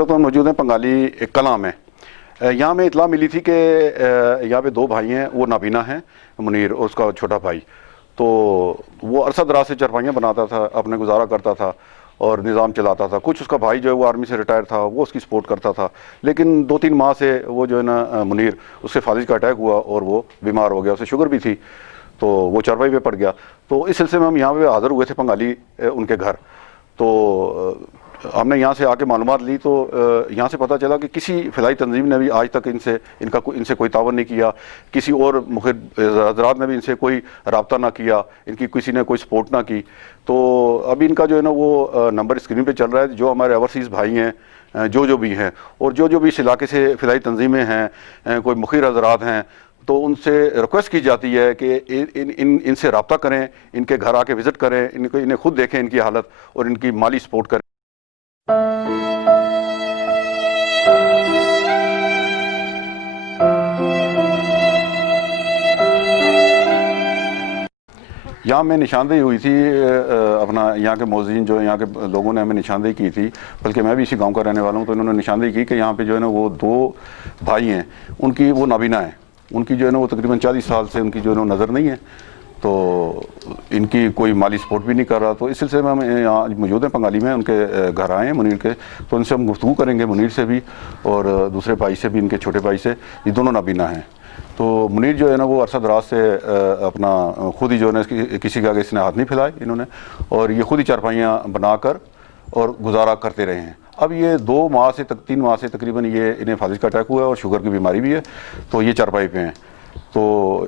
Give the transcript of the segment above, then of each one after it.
वक्त हम मौजूद हैं पंगाली कलां में। यहाँ में इतला मिली थी कि यहाँ पे दो भाई हैं, वो नाबीना हैं, मुनीर और उसका छोटा भाई। तो वो अरसा दराज से चारपाइयाँ बनाता था, अपने गुजारा करता था और निज़ाम चलाता था। कुछ उसका भाई जो है वो आर्मी से रिटायर था, वो उसकी सपोर्ट करता था। लेकिन 2-3 माह से वो जो है ना मुनीर, उससे फालिज का अटैक हुआ और वो बीमार हो गया, उसे शुगर भी थी, तो वो चारपाई पे पड़ गया। तो इस सिलसिले में हम यहाँ पे हाज़िर हुए थे पंगाली उनके घर। तो हमने यहाँ से आके मालूमात ली, तो यहाँ से पता चला कि किसी फ़िलाई तंजीम ने भी आज तक इनसे कोई तावन नहीं किया, किसी और मुखिर हज़रात ने भी इनसे कोई रब्ता ना किया, इनकी किसी ने कोई सपोर्ट ना की। तो अभी इनका जो है ना वो नंबर स्क्रीन पे चल रहा है। जो हमारे ओवरसीज़ भाई हैं, जो भी हैं और जो भी इस इलाके से फ़िलाई तंजीमें हैं, कोई मुखिर हज़रात हैं, तो उनसे रिक्वेस्ट की जाती है कि इनसे रब्ता करें, इनके घर आके विज़िट करें, इन्हें खुद देखें इनकी हालत और इनकी माली सपोर्ट करें। यहाँ में निशानदेही हुई थी, अपना यहाँ के मौज़ीन जो यहाँ के लोगों ने हमें निशानदेही की थी, बल्कि मैं भी इसी गांव का रहने वाला हूँ। तो इन्होंने निशानदेही की कि यहाँ पे जो है ना वो दो भाई हैं, उनकी वो नाबीना है, उनकी जो है ना वो तकरीबन 40 साल से उनकी जो है ना नज़र नहीं है, तो इनकी कोई माली सपोर्ट भी नहीं कर रहा। तो इस सिलसिले में हम यहाँ मौजूद हैं पंगाली में, उनके घर आए हैं मुनीर के। तो उनसे हम गुफ्तगू करेंगे, मुनीर से भी और दूसरे भाई से भी, इनके छोटे भाई से। ये दोनों नाबीना हैं। तो मुनीर जो है ना वो अरसा दराज से अपना खुद ही जो है ना किसी के आगे इसने हाथ नहीं फैलाए इन्होंने, और ये खुद ही चारपाइयाँ बनाकर और गुजारा करते रहे हैं। अब ये 3 माह से तकरीबन ये इन्हें फालिज का अटैक हुआ है और शुगर की बीमारी भी है, तो ये चारपाई पे हैं। तो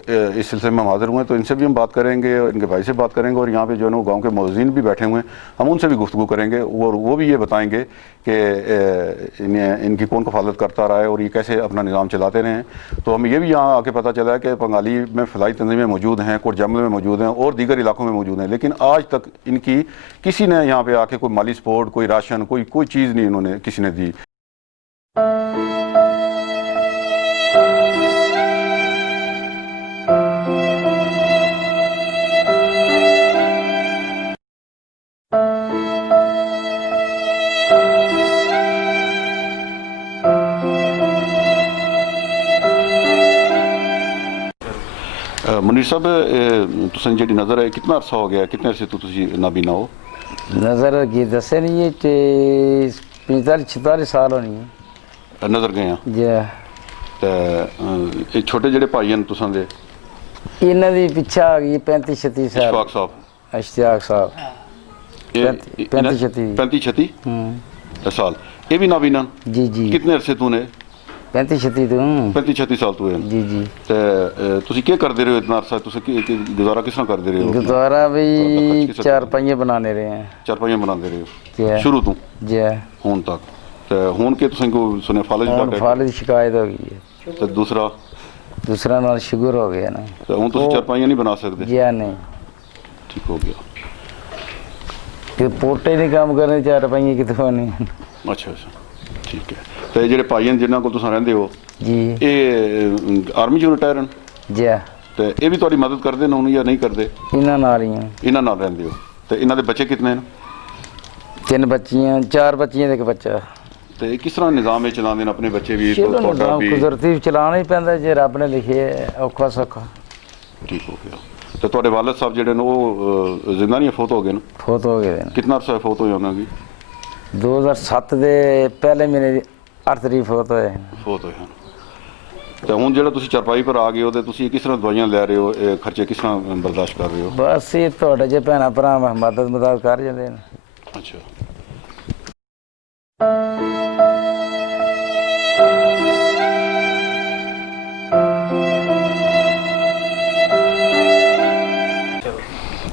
इस सिलसिले में हम हाज़िर हुए हैं, तो इनसे भी हम बात करेंगे, इनके भाई से बात करेंगे, और यहाँ पे जो है ना गाँव के मौज़ीन भी बैठे हुए हैं, हम उनसे भी गुफ्तगू करेंगे और वो भी ये बताएंगे कि इनकी कौन कफालत करता रहा है और ये कैसे अपना निज़ाम चलाते रहे हैं। तो हमें ये भी यहाँ आके पता चला है कि पंगाली में फ़िलाई तंजीमें मौजूद हैं, कोट जमल में मौजूद हैं और दीगर इलाकों में मौजूद हैं, लेकिन आज तक इनकी किसी ने यहाँ पर आके कोई माली सपोर्ट, कोई राशन, कोई चीज़ नहीं इन्होंने किसी ने दी। मुनीर साहब, तुसें जेह्ड़ी नज़र है कितना अरसा हो गया, कितने अरसे तो तुसी नाबीना हो? नज़र की दसे नहीं है, 45-46 साल होनी है नज़र गए हैं ते छोटे जेह्ड़े भाई हैं तुसां दे, इन्हां दी पिछा आ गई 35-36 साल। इशफाक साहब, इश्तियाक साहब 35-36 साल, ये भी नाबीना? जी जी। कितने अरसे तूने? 35-36 तो 35-36 साल तू है? जी जी। ते तुसी क्या करदे रहे हो इतना अरसा? तुसी गुजारा किस तरह करदे रहे हो? गुजारा भी चारपाइयां बनाने रहे हैं। चारपाइयां बनाते रहे हो शुरू तो जी हुन तक? ते हुन के तुसें को सुने फालिज का अटैक? फालिज शिकायत हो गई है। ते दूसरा नाल शुगर हो गया ना, तो हुन तुसी चारपाइयां नहीं बना सकते? जी नहीं, ठीक हो गया कि पोटे नहीं काम करने, चारपाइयां कितों नहीं। अच्छा अच्छा, ठीक है। तो जेह्ड़े भाई हैं जिन्हां कोल तुसां रहिंदे हो, जी ये आर्मी चों रिटायर न? जी। ते ये भी तुहाडी मदद करदे न या नहीं करदे? इन्हां नाल ही हैं। इन्हां नाल रहिंदे हो? ते इन्हां दे बच्चे कितने न? 3 बच्चियां, 4 बच्चियां ते 1 बच्चा। ते किस तरह निज़ाम चलाते हैं अपने बच्चे भी? कुदरती चलाना ही पैंदा जे रब ने लिखे, औखा सौखा। ठीक हो गया। तो तुहाडे वालिद साहब जेह्ड़े न वो जिंदा नहीं, फोत हो गए न? फोत हो गए। कितना अरसा फोत होए उन्हां दी? 2007 दे पहले महीने दी 8 तरीक फोत होए हैं। तो हुन जेह्ड़ा तुसी चारपाई पर आ गए हो ते तुसी किस तरह दवाइयां लै रहे हो, खर्चे किस तरह बर्दाश्त कर रहे हो? बस ये तुहाडे जे भैणां भरा मदद कर जांदे न। अच्छा।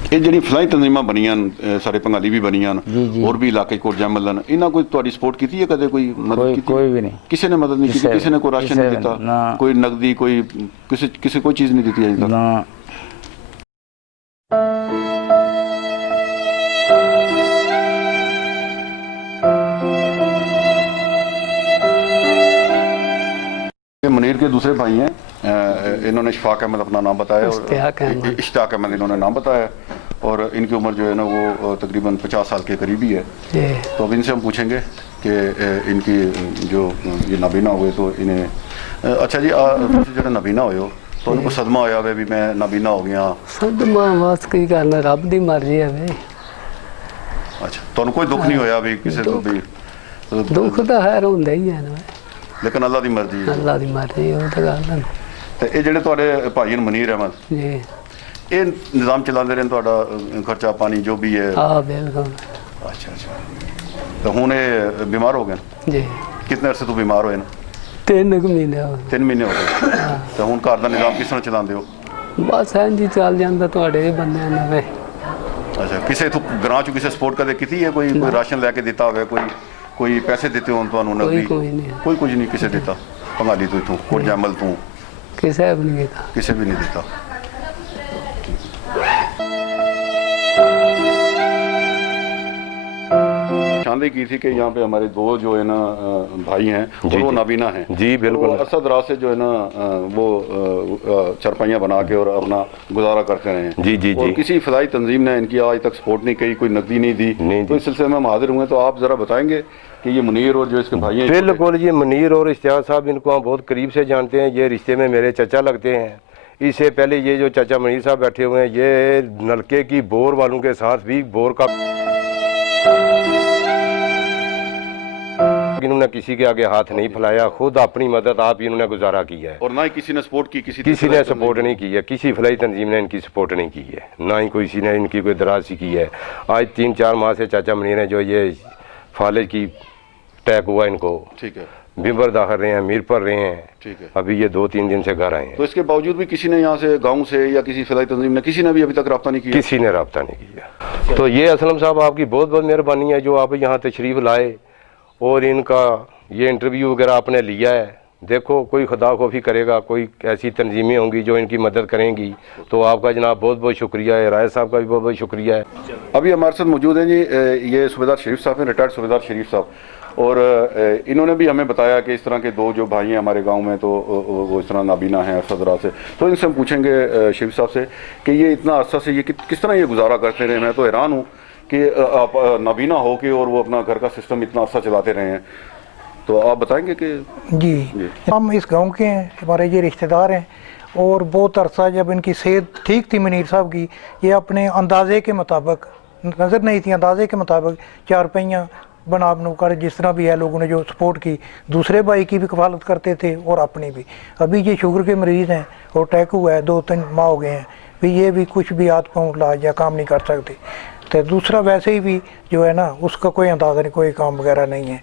ये जी फलाई तंजीमां बनियां सारे पंगाली भी बनियां और भी इलाके कोट जमल न, इन्हां कोई तुहाडी सपोर्ट की है कदे? कोई मदद की? कोई भी नहीं, किसी ने मदद नहीं की? किसी ने कोई राशन नहीं दिता, कोई नकदी, कोई किसी कोई चीज़ नहीं दी अजे तक? ना। मुनीर के दूसरे भाई हैं, इन्होंने इशफाक अहमद अपना नाम बताया और इश्तियाक अहमद इन्होंने नाम बताया, और इनकी उम्र जो है ना वो तकरीबन 50 साल के करीब ही है। जी तो अब इनसे हम पूछेंगे कि इनकी जो ये नाबीना हुए तो इन्हें अच्छा जी तुम जो नाबीना हुए हो तो उनको सदमा होया वे भी मैं नाबीना हो गया। सदमा बस की करना, रब दी मर्जी है भाई। अच्छा तो कोई दुख नहीं होया भी किसी को भी? दुख तो है होंदा ही है ना, लेकिन अल्लाह दी मर्जी है। अल्लाह दी मर्जी वो तो गल है। ਤੇ ਇਹ ਜਿਹੜੇ ਤੁਹਾਡੇ ਭਾਈ ਹਨ ਮਨੀਰ ਅਹਿਮਦ जी ਇਹ ਨਿਜ਼ਾਮ ਚਲਾਉਂਦੇ ਰਹੇ ਤੁਹਾਡਾ ਖਰਚਾ ਪਾਣੀ ਜੋ ਵੀ ਹੈ? हाँ बिल्कुल ਅੱਛਾ ਅੱਛਾ ਤਾਂ ਹੁਣ ਇਹ ਬਿਮਾਰ ਹੋ ਗਏ ਨੇ? जी। ਕਿੰਨੇ ਅਰਸੇ ਤੋਂ ਬਿਮਾਰ ਹੋਏ ਨੇ? 3 ਮਹੀਨੇ ਹੋ 3 ਮਹੀਨੇ ਹੋ ਗਏ। ਤਾਂ ਹੁਣ ਘਰ ਦਾ ਨਿਜ਼ਾਮ ਕਿਸ ਤਰ੍ਹਾਂ ਚਲਾਉਂਦੇ ਹੋ? ਗਏ। ਬਸ ਐਂ ਜੀ ਚੱਲ ਜਾਂਦਾ ਤੁਹਾਡੇ ਬੰਦਿਆਂ ਨਾਲ ਵੇ। ਅੱਛਾ ਕਿਸੇ ਤੋਂ ਗ੍ਰਾਂ ਚੋਂ ਕਿਸੇ ਸਪੋਰਟ ਕਦੇ ਕੀਤੀ ਹੈ ਕੋਈ ਰਾਸ਼ਨ ਲੈ ਕੇ ਦਿੱਤਾ ਹੋਵੇ ਕੋਈ ਪੈਸੇ ਦਿੱਤੇ ਹੋਣ ਤੁਹਾਨੂੰ ਨਕਦੀ? ਕੋਈ ਨਹੀਂ। ਕੋਈ ਕੁਝ ਨਹੀਂ ਕਿਸੇ ਦਿੱਤਾ? ਭੰਗਾਲੀ ਤੋਂ ਇਥੋਂ ਕੋਟ ਜੈਮਲ ਤੋਂ ਕਿਸੇ ਵੀ ਨਹੀਂ ਕੀਤਾ। ਕਿਸੇ ਵੀ ਨਹੀਂ ਦਿੱਤਾ। निशानदेही की थी कि यहाँ पे हमारे दो जो है ना भाई हैं और वो नाबीना हैं जी बिल्कुल। तो अरसा दराज से जो है ना वो चरपाइयाँ बना के और अपना गुजारा करते रहे हैं। जी जी और जी। किसी फलाई तंजीम ने इनकी आज तक सपोर्ट नहीं की, कोई नकदी नहीं दी। नहीं तो इस सिलसिले में हम हाजिर हुए, तो आप ज़रा बताएंगे कि ये मुनीर और जो इसके भाई हैं बिल्कुल, ये मुनीर और इश्तियाक साहब इनको हम बहुत करीब से जानते हैं। ये रिश्ते में मेरे चचा लगते हैं। इससे पहले ये जो चाचा मुनीर साहब बैठे हुए हैं ये नलके की बोर वालों के साथ भी बोर का इन्होंने किसी के आगे हाथ नहीं फैलाया, खुद अपनी मदद आप इन्होंने गुजारा किया है और ना ही किसी ने सपोर्ट की, किसी ने सपोर्ट नहीं की है, किसी फलाई तंजीम ने इनकी सपोर्ट नहीं की है, ना ही किसी ने इनकी कोई दराजी की है। आज 3-4 माह से चाचा मुनीर ने जो ये फालिज की अटैक हुआ इनको, ठीक है, बिम्बर दाखिल रहे हैं, मीर पर रहे हैं, ठीक है। अभी ये 2-3 दिन से घर आए हैं। तो इसके बावजूद भी किसी ने यहाँ से गांव से या किसी फलाई तंजीम ने किसी ने भी अभी तक रब्ता नहीं किया? किसी ने रब्ता नहीं किया। तो ये असलम साहब आपकी बहुत बहुत मेहरबानी है जो आप यहाँ तशरीफ़ लाए और इनका ये इंटरव्यू वगैरह आपने लिया है। देखो कोई खुदा खौफी करेगा, कोई ऐसी तंजीमें होंगी जो इनकी मदद करेंगी, तो आपका जनाब बहुत बहुत शुक्रिया है, राय साहब का भी बहुत बहुत शुक्रिया है। अभी हमारे साथ मौजूद हैं जी ये सूबेदार शरीफ साहब हैं, रिटायर्ड सूबेदार शरीफ साहब, और इन्होंने भी हमें बताया कि इस तरह के दो जो भाई हैं हमारे गांव में तो वो इस तरह नाबीना हैं अरसा से। तो इनसे हम पूछेंगे शरीफ साहब से कि ये इतना अरसा से ये किस तरह ये गुजारा करते रहे। मैं तो हैरान हूँ कि आप नाबीना हो के और वो अपना घर का सिस्टम इतना अरसा चलाते रहे हैं, तो आप बताएंगे कि? जी हम इस गांव के हैं, हमारे ये रिश्तेदार हैं और बहुत अरसा जब इनकी सेहत ठीक थी मुनीर साहब की, ये अपने अंदाजे के मुताबिक, नज़र नहीं थी, अंदाजे के मुताबिक चारपाइयाँ बना कर जिस तरह भी है लोगों ने जो सपोर्ट की, दूसरे भाई की भी कफालत करते थे और अपनी भी। अभी ये शुगर के मरीज़ हैं और अटैक हुआ है, 2-3 माह हो गए हैं, भी ये भी कुछ भी हाथ पाँव इलाज या काम नहीं कर सकते। तो दूसरा वैसे ही भी जो है ना उसका कोई अंदाज़ा नहीं, कोई काम वगैरह नहीं है।